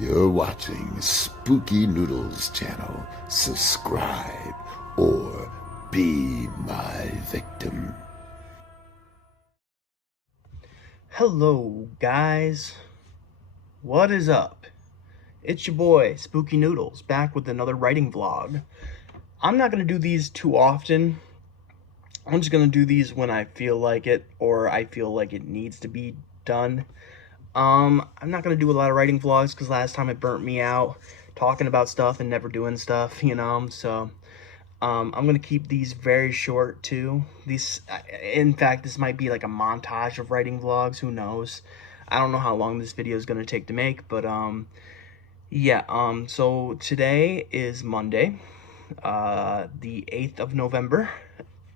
You're watching Spooky Noodles channel. Subscribe or be my victim. Hello guys, what is up? It's your boy Spooky Noodles back with another writing vlog. I'm not going to do these too often. I'm just going to do these when I feel like it or I feel like it needs to be done. I'm not going to do a lot of writing vlogs because last time it burnt me out talking about stuff and never doing stuff, so I'm gonna keep these very short too. In fact, this might be like a montage of writing vlogs. Who knows? I don't know how long this video is gonna take to make, but yeah. So today is Monday, the 8th of November,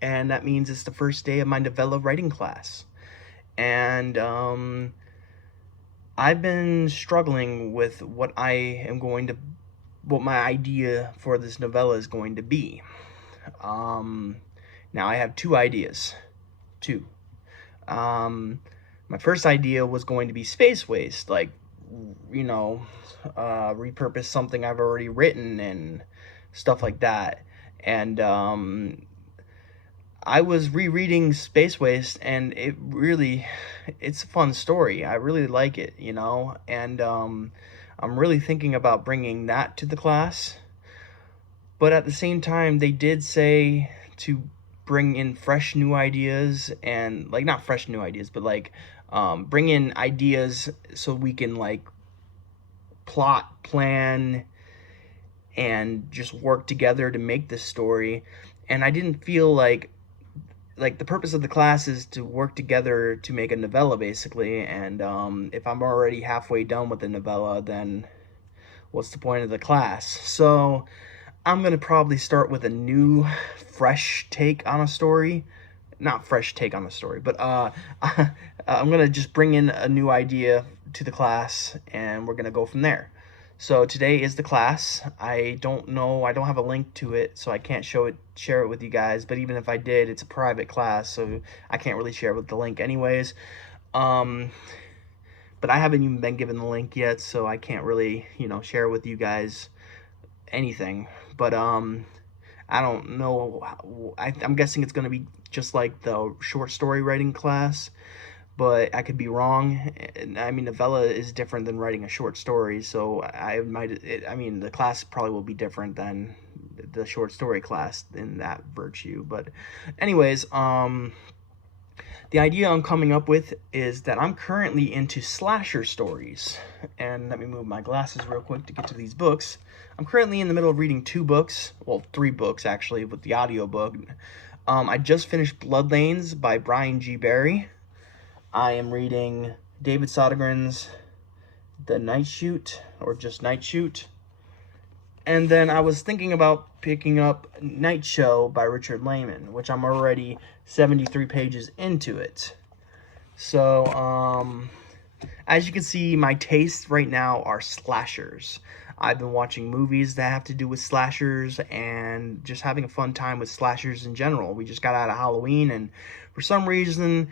and that means it's the first day of my novella writing class. And I've been struggling with what my idea for this novella is going to be. Now I have two ideas. Two. My first idea was going to be space waste, like, repurpose something I've already written and stuff like that. And I was rereading Space Waste, and it's a fun story. I really like it, and I'm really thinking about bringing that to the class. But at the same time, they did say to bring in fresh new ideas and, like, not fresh new ideas, but like bring in ideas so we can like plot, plan, and just work together to make this story. And I didn't feel like the purpose of the class is to work together to make a novella, basically. And if I'm already halfway done with the novella, then what's the point of the class? So I'm going to probably start with a new, fresh take on a story. Not fresh take on the story, but I'm going to just bring in a new idea to the class, and we're going to go from there. So today is the class. I don't have a link to it, so I can't share it with you guys, but even if I did, it's a private class, so I can't really share it with the link anyways. But I haven't even been given the link yet, so I can't really, share with you guys anything. But I don't know. I'm guessing it's going to be just like the short story writing class, but I could be wrong. I mean, novella is different than writing a short story, so the class probably will be different than the short story class in that virtue. But anyways, the idea I'm coming up with is that I'm currently into slasher stories. And let me move my glasses real quick to get to these books. I'm currently in the middle of reading two books, well, three books actually, with the audiobook. I just finished Bloodlanes by Brian G. Barry. I am reading David Sodergren's The Night Shoot, or just Night Shoot. And then I was thinking about picking up Night Show by Richard Lehman, which I'm already 73 pages into it. So, as you can see, my tastes right now are slashers. I've been watching movies that have to do with slashers and just having a fun time with slashers in general. We just got out of Halloween, and for some reason,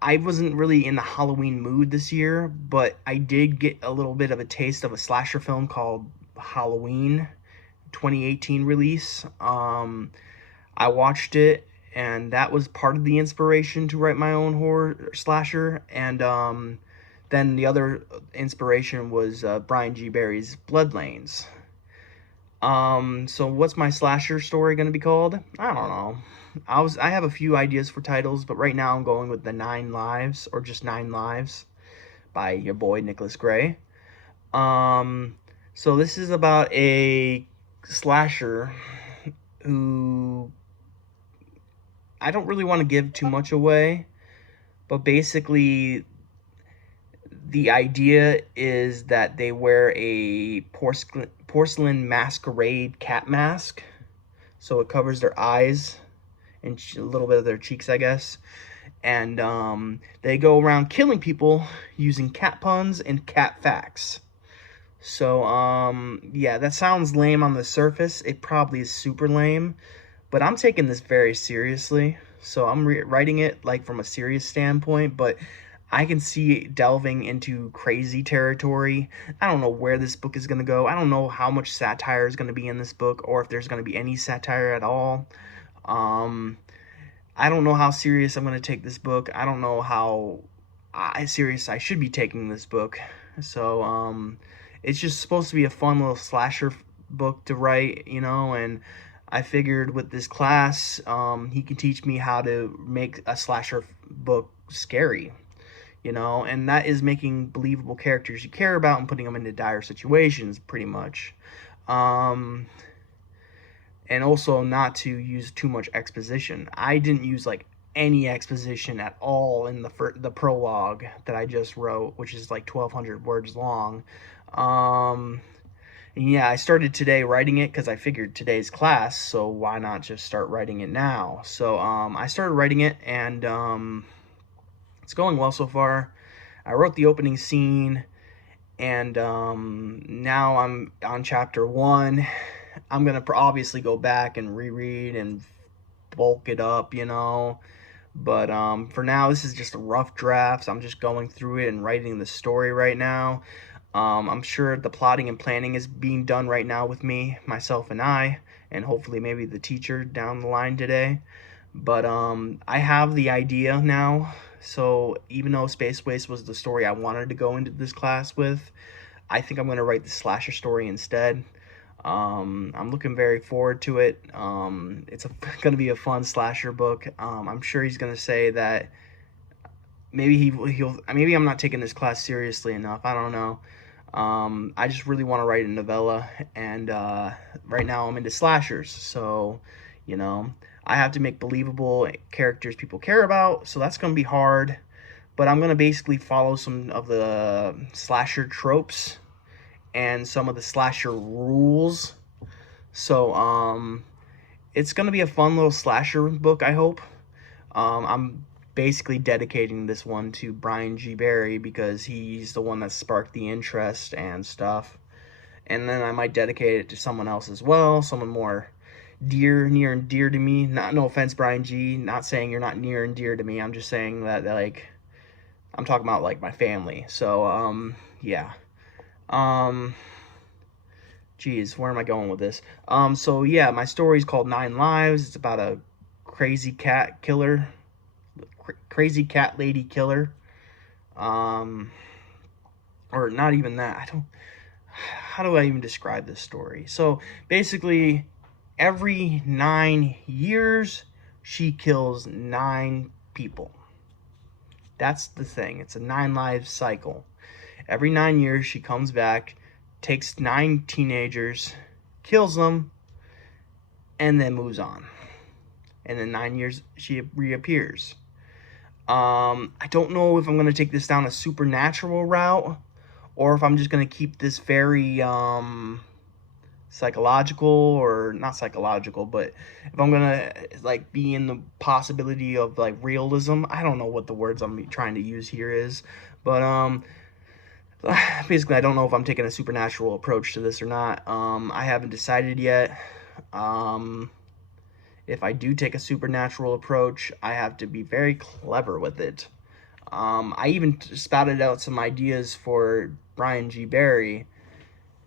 I wasn't really in the Halloween mood this year, but I did get a little bit of a taste of a slasher film called Halloween 2018 release. I watched it, and that was part of the inspiration to write my own horror slasher. And then the other inspiration was Brian G. Barry's Bloodlanes. So what's my slasher story going to be called? I don't know. I have a few ideas for titles, but right now I'm going with The Nine Lives, or just Nine Lives, by your boy Nicholas Gray. So this is about a slasher who, I don't really want to give too much away, but basically the idea is that they wear a porcelain masquerade cat mask, so it covers their eyes and a little bit of their cheeks, I guess. And they go around killing people using cat puns and cat facts. So, yeah, that sounds lame on the surface. It probably is super lame, but I'm taking this very seriously. So I'm writing it like from a serious standpoint, but I can see it delving into crazy territory. I don't know where this book is going to go. I don't know how much satire is going to be in this book, or if there's going to be any satire at all. Um, I don't know how serious I'm going to take this book. I don't know how serious I should be taking this book. So, it's just supposed to be a fun little slasher book to write, and I figured with this class, he can teach me how to make a slasher book scary, and that is making believable characters you care about and putting them into dire situations, pretty much. Um, and also not to use too much exposition. I didn't use like any exposition at all in the prologue that I just wrote, which is like 1,200 words long. Um, and yeah, I started today writing it because I figured today's class, so why not just start writing it now? So I started writing it, and it's going well so far. I wrote the opening scene, and now I'm on chapter 1. I'm gonna obviously go back and reread and bulk it up, But for now, this is just a rough draft. So I'm just going through it and writing the story right now. I'm sure the plotting and planning is being done right now with me, myself, and hopefully maybe the teacher down the line today. But I have the idea now. So even though Space Waste was the story I wanted to go into this class with, I think I'm going to write the slasher story instead. I'm looking very forward to it. It's going to be a fun slasher book. I'm sure he's going to say that maybe maybe I'm not taking this class seriously enough. I don't know. I just really want to write a novella, and right now I'm into slashers, so I have to make believable characters people care about, so that's going to be hard. But I'm going to basically follow some of the slasher tropes and some of the slasher rules. So it's gonna be a fun little slasher book, I hope. I'm basically dedicating this one to Brian G. Barry because he's the one that sparked the interest and stuff. And then I might dedicate it to someone else as well, someone more near and dear to me. No offense, Brian G. Not saying you're not near and dear to me. I'm just saying that like I'm talking about like my family. So yeah. Geez, where am I going with this? So yeah, my story is called 9 Lives. It's about a crazy cat killer, crazy cat lady killer. Or not even that. How do I even describe this story? So basically, every 9 years, she kills 9 people. That's the thing. It's a 9 lives cycle. Every 9 years, she comes back, takes 9 teenagers, kills them, and then moves on. And in 9 years, she reappears. I don't know if I'm going to take this down a supernatural route, or if I'm just going to keep this very psychological, or not psychological, but if I'm going to like be in the possibility of like realism. I don't know what the words I'm trying to use here is, but basically, I don't know if I'm taking a supernatural approach to this or not. I haven't decided yet. If I do take a supernatural approach, I have to be very clever with it. I even spouted out some ideas for Brian G. Barry,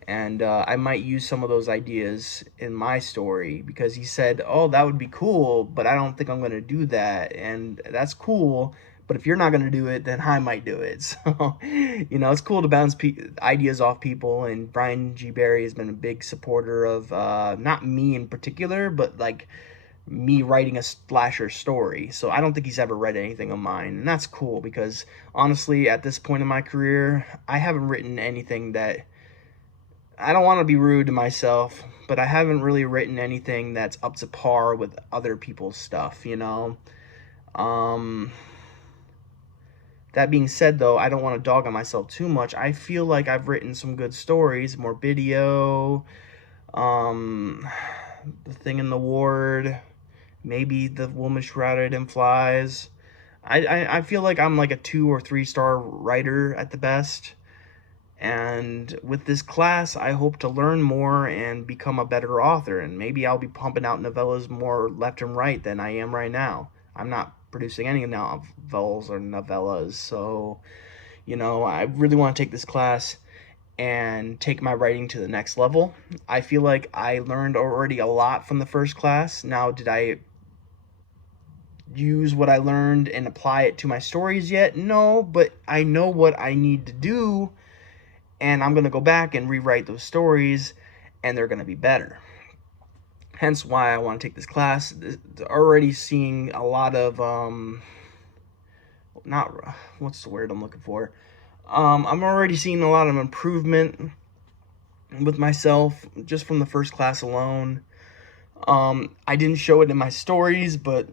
and I might use some of those ideas in my story because he said, oh, that would be cool, but I don't think I'm going to do that, and that's cool. But if you're not going to do it, then I might do it. So, it's cool to bounce ideas off people. And Brian G. Barry has been a big supporter of not me in particular, but like me writing a slasher story. So I don't think he's ever read anything of mine. And that's cool because honestly, at this point in my career, I haven't written anything that... I don't want to be rude to myself, but I haven't really written anything that's up to par with other people's stuff, That being said, though, I don't want to dog on myself too much. I feel like I've written some good stories. Morbidio, The Thing in the Ward, maybe The Woman Shrouded in Flies. I feel like I'm like a 2 or 3 star writer at the best. And with this class, I hope to learn more and become a better author. And maybe I'll be pumping out novellas more left and right than I am right now. I'm not producing any novels or novellas. So, you know, I really want to take this class and take my writing to the next level. I feel like I learned already a lot from the first class. Now, did I use what I learned and apply it to my stories yet? No, but I know what I need to do, and I'm going to go back and rewrite those stories, and they're going to be better. Hence why I want to take this class. Already seeing a lot of, what's the word I'm looking for? I'm already seeing a lot of improvement with myself just from the first class alone. I didn't show it in my stories, but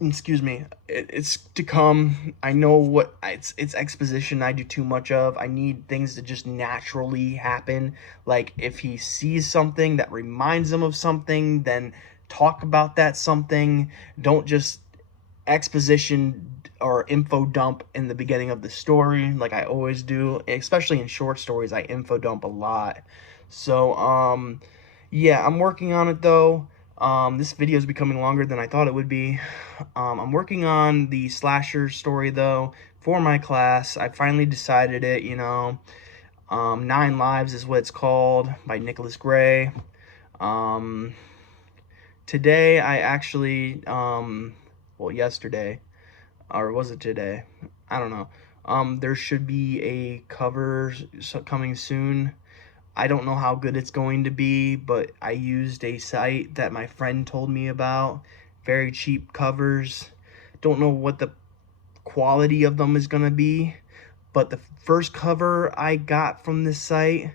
excuse me, it's to come. I know what it's exposition I do too much of. I need things to just naturally happen. Like if he sees something that reminds him of something, then talk about that something. Don't just exposition or info dump in the beginning of the story like I always do. Especially in short stories, I info dump a lot. So yeah, I'm working on it though. This video is becoming longer than I thought it would be. I'm working on the slasher story though for my class. I finally decided it, you know. 9 Lives is what it's called, by Nicholas Gray. Today I actually, well, yesterday, or was it today? I don't know. There should be a cover coming soon. I don't know how good it's going to be, but I used a site that my friend told me about. Very cheap covers. Don't know what the quality of them is going to be, but the first cover I got from this site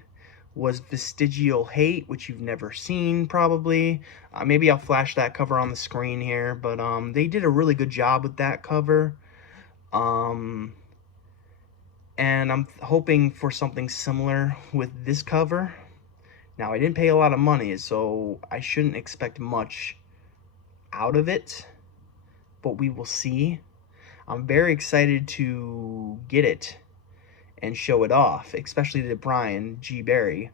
was Vestigial Hate, which you've never seen probably. Maybe I'll flash that cover on the screen here, but they did a really good job with that cover. And I'm hoping for something similar with this cover. Now, I didn't pay a lot of money, so I shouldn't expect much out of it, but we will see. I'm very excited to get it and show it off, especially to Brian G. Barry,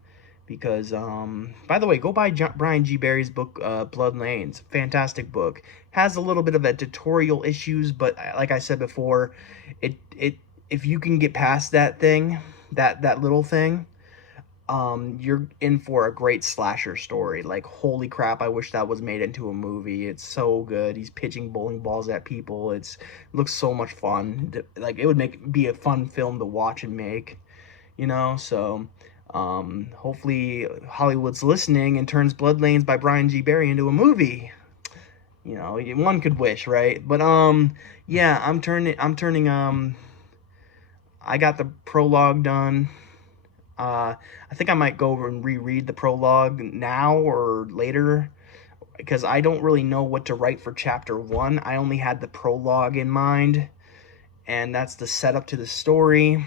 because, by the way, go buy Brian G. Barry's book, Blood Lanes. Fantastic book. Has a little bit of editorial issues, but like I said before, if you can get past that thing, that little thing, you're in for a great slasher story. Like, holy crap, I wish that was made into a movie. It's so good. He's pitching bowling balls at people. It looks so much fun. Like, it would be a fun film to watch and make, you know. So hopefully Hollywood's listening and turns Blood Lanes by Brian G. Barry into a movie. You know, one could wish, right? But yeah, I'm turning I got the prologue done. I think I might go over and reread the prologue now or later, because I don't really know what to write for chapter 1. I only had the prologue in mind, and that's the setup to the story.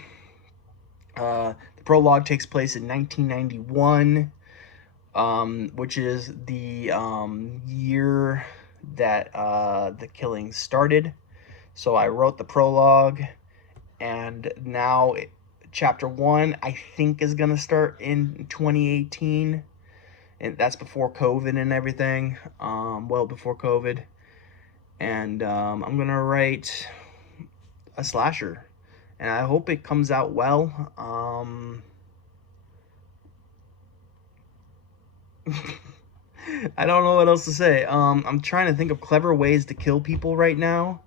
The prologue takes place in 1991, which is the year that the killing started. So I wrote the prologue, and now chapter 1 I think is gonna start in 2018, and that's before COVID and everything. Well before COVID. And I'm gonna write a slasher, and I hope it comes out well. I don't know what else to say. I'm trying to think of clever ways to kill people right now,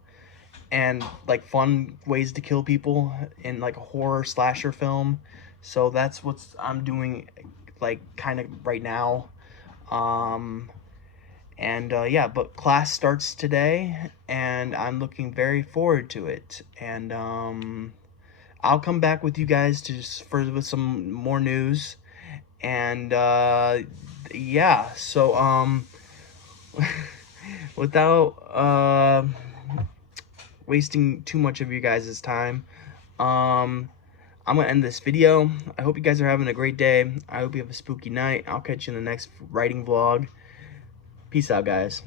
and like fun ways to kill people in like a horror slasher film. So that's what I'm doing, like, kind of right now. Yeah, but class starts today, and I'm looking very forward to it. And I'll come back with you guys with some more news. And yeah, so without wasting too much of you guys' time, I'm gonna end this video. I hope you guys are having a great day. I hope you have a spooky night. I'll catch you in the next writing vlog. Peace out, guys.